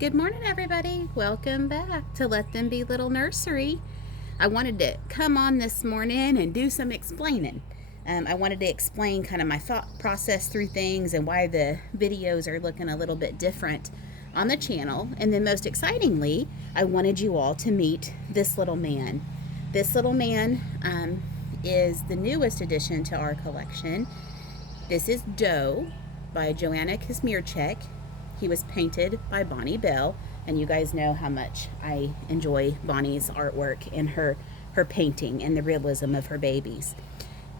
Good morning, everybody. Welcome back to Let Them Be Little Nursery. I wanted to come on this morning and do some explaining. I wanted to explain kind of my thought process through things and why the videos are looking a little bit different on the channel. And then, most excitingly, I wanted you all to meet this little man. This little man is the newest addition to our collection. This is Doe by Joanna Kazmierczak. He was painted by Bonnie Bell, and you guys know how much I enjoy Bonnie's artwork and her painting and the realism of her babies.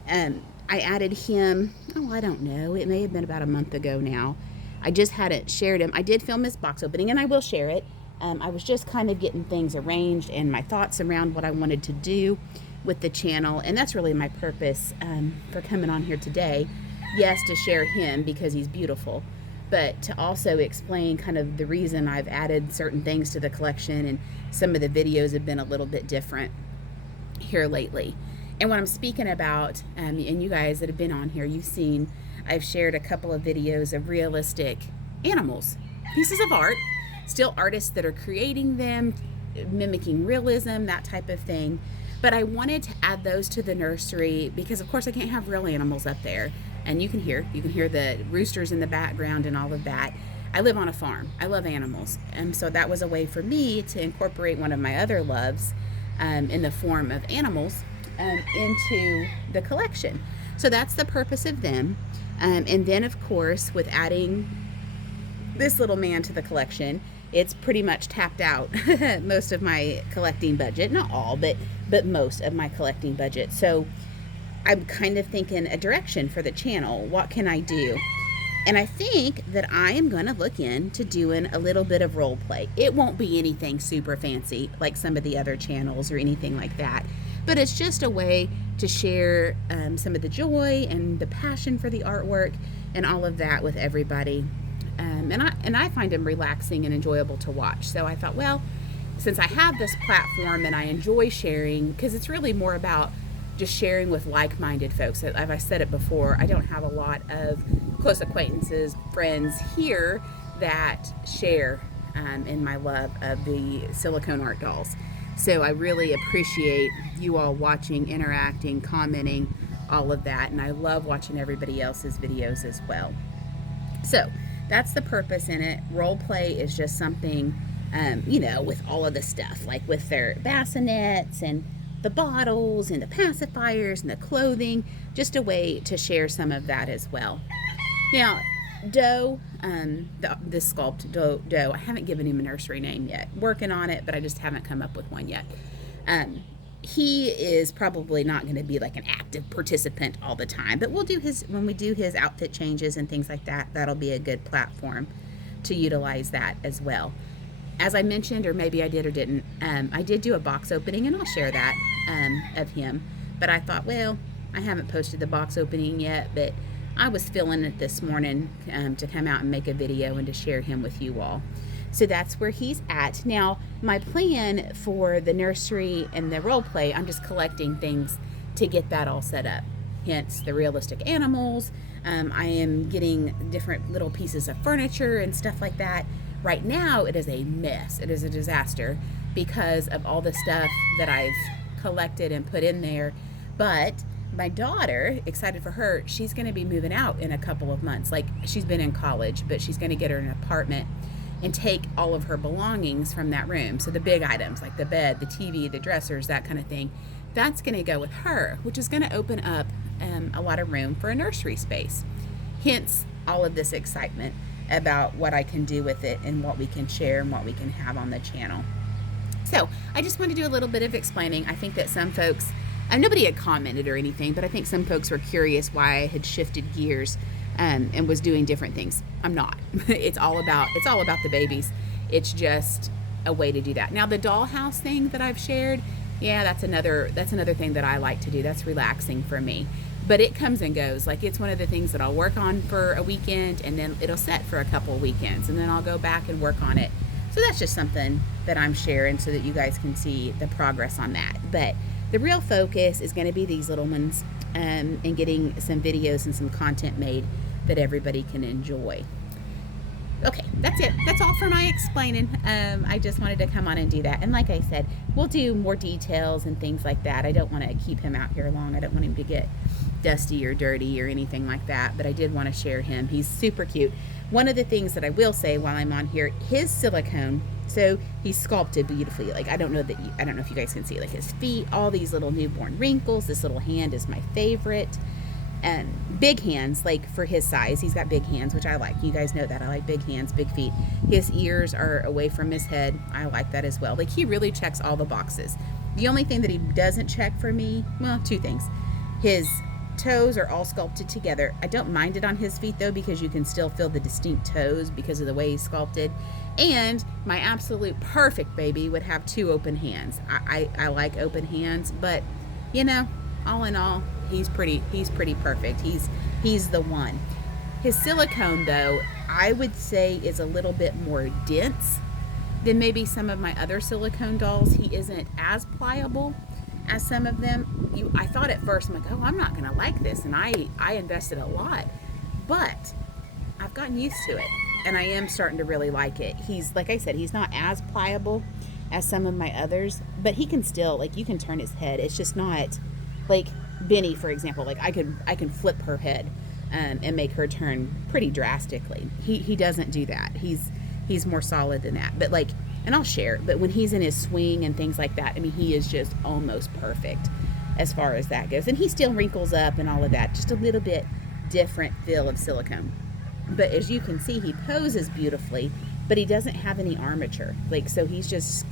I added him, I don't know, it may have been about a month ago now. I just hadn't shared him. I did film his box opening, and I will share it. I was just kind of getting things arranged and my thoughts around what I wanted to do with the channel, and that's really my purpose for coming on here today. Yes, to share him because he's beautiful, but to also explain kind of the reason I've added certain things to the collection, and some of the videos have been a little bit different here lately. And what I'm speaking about, and you guys that have been on here, you've seen I've shared a couple of videos of realistic animals, pieces of art, still artists that are creating them, mimicking realism, that type of thing. But I wanted to add those to the nursery because, of course, I can't have real animals up there. And you can hear the roosters in the background and all of that. I live on a farm. I love animals. And so that was a way for me to incorporate one of my other loves in the form of animals into the collection. So that's the purpose of them. And then, of course, with adding this little man to the collection, it's pretty much tapped out most of my collecting budget. Not all, but most of my collecting budget. So I'm kind of thinking a direction for the channel. What can I do? And I think that I am going to look into doing a little bit of role play. It won't be anything super fancy like some of the other channels or anything like that, but it's just a way to share some of the joy and the passion for the artwork and all of that with everybody. And I find them relaxing and enjoyable to watch. So I thought, well, since I have this platform and I enjoy sharing, because it's really more about just sharing with like-minded folks. As I said it before, I don't have a lot of close acquaintances, friends here that share in my love of the silicone art dolls. So I really appreciate you all watching, interacting, commenting, all of that. And I love watching everybody else's videos as well. So that's the purpose in it. Role play is just something, with all of the stuff, like with their bassinets and the bottles and the pacifiers and the clothing, just a way to share some of that as well. Now, Doe, this sculpt, Doe, I haven't given him a nursery name yet. Working on it, but I just haven't come up with one yet. He is probably not going to be like an active participant all the time, but we'll do when we do his outfit changes and things like that, that'll be a good platform to utilize that as well. As I mentioned, or maybe I did or didn't, I did do a box opening, and I'll share that of him. But I thought, well, I haven't posted the box opening yet, but I was feeling it this morning to come out and make a video and to share him with you all. So that's where he's at. Now, my plan for the nursery and the role play, I'm just collecting things to get that all set up. Hence the realistic animals. I am getting different little pieces of furniture and stuff like that. Right now, it is a mess. It is a disaster because of all the stuff that I've collected and put in there. But my daughter, excited for her, she's going to be moving out in a couple of months. Like, she's been in college, but she's going to get her an apartment and take all of her belongings from that room. So the big items like the bed, the TV, the dressers, that kind of thing, that's going to go with her, which is going to open up a lot of room for a nursery space. Hence all of this excitement about what I can do with it and what we can share and what we can have on the channel. So I just want to do a little bit of explaining. I think that some folks, nobody had commented or anything, but I think some folks were curious why I had shifted gears and was doing different things. I'm not. It's all about the babies. It's just a way to do that. Now, the dollhouse thing that I've shared, yeah, that's another thing that I like to do. That's relaxing for me. But it comes and goes. Like, it's one of the things that I'll work on for a weekend, and then it'll set for a couple of weekends, and then I'll go back and work on it. So that's just something that I'm sharing so that you guys can see the progress on that. But the real focus is going to be these little ones and getting some videos and some content made that everybody can enjoy. Okay, that's it. That's all for my explaining. I just wanted to come on and do that. And like I said, we'll do more details and things like that. I don't want to keep him out here long. I don't want him to get dusty or dirty or anything like that. But I did want to share him. He's super cute. One of the things that I will say while I'm on here, his silicone, so he's sculpted beautifully. Like I don't know if you guys can see, like his feet, all these little newborn wrinkles. This little hand is my favorite. And big hands, like for his size, he's got big hands, which I like. You guys know that I like big hands, big feet. His ears are away from his head. I like that as well. Like he really checks all the boxes. The only thing that he doesn't check for me, well, two things. His toes are all sculpted together. I don't mind it on his feet though, because you can still feel the distinct toes because of the way he's sculpted. And my absolute perfect baby would have two open hands. I like open hands, but you know, all in all, he's pretty perfect. He's the one. His silicone though, I would say is a little bit more dense than maybe some of my other silicone dolls. He isn't as pliable as some of them. I thought at first, I'm like, oh, I'm not gonna like this, and I invested a lot, but I've gotten used to it, and I am starting to really like it. He's, like I said, he's not as pliable as some of my others, but he can still, like, you can turn his head. It's just not like Benny, for example. Like I can flip her head and make her turn pretty drastically. He doesn't do that. He's more solid than that. But like, and I'll share, but when he's in his swing and things like that, I mean, he is just almost perfect as far as that goes. And he still wrinkles up and all of that, just a little bit different feel of silicone. But as you can see, he poses beautifully, but he doesn't have any armature. Like, so he's just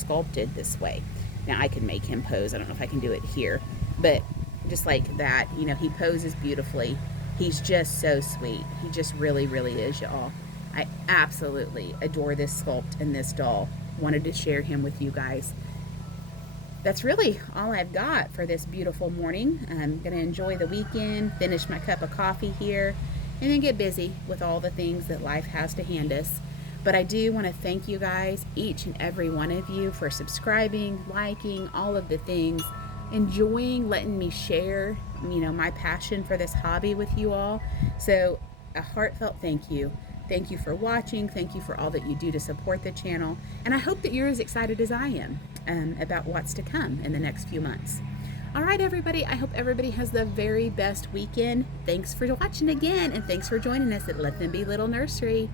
sculpted this way. Now I can make him pose. I don't know if I can do it here, but just like that, you know, he poses beautifully. He's just so sweet. He just really, really is, y'all. I absolutely adore this sculpt and this doll. Wanted to share him with you guys. That's really all I've got for this beautiful morning. I'm gonna enjoy the weekend, finish my cup of coffee here, and then get busy with all the things that life has to hand us. But I do want to thank you guys, each and every one of you, for subscribing, liking, all of the things, enjoying letting me share, you know, my passion for this hobby with you all. So a heartfelt thank you. Thank you for watching. Thank you for all that you do to support the channel. And I hope that you're as excited as I am about what's to come in the next few months. All right, everybody, I hope everybody has the very best weekend. Thanks for watching again, and thanks for joining us at Let Them Be Little Nursery.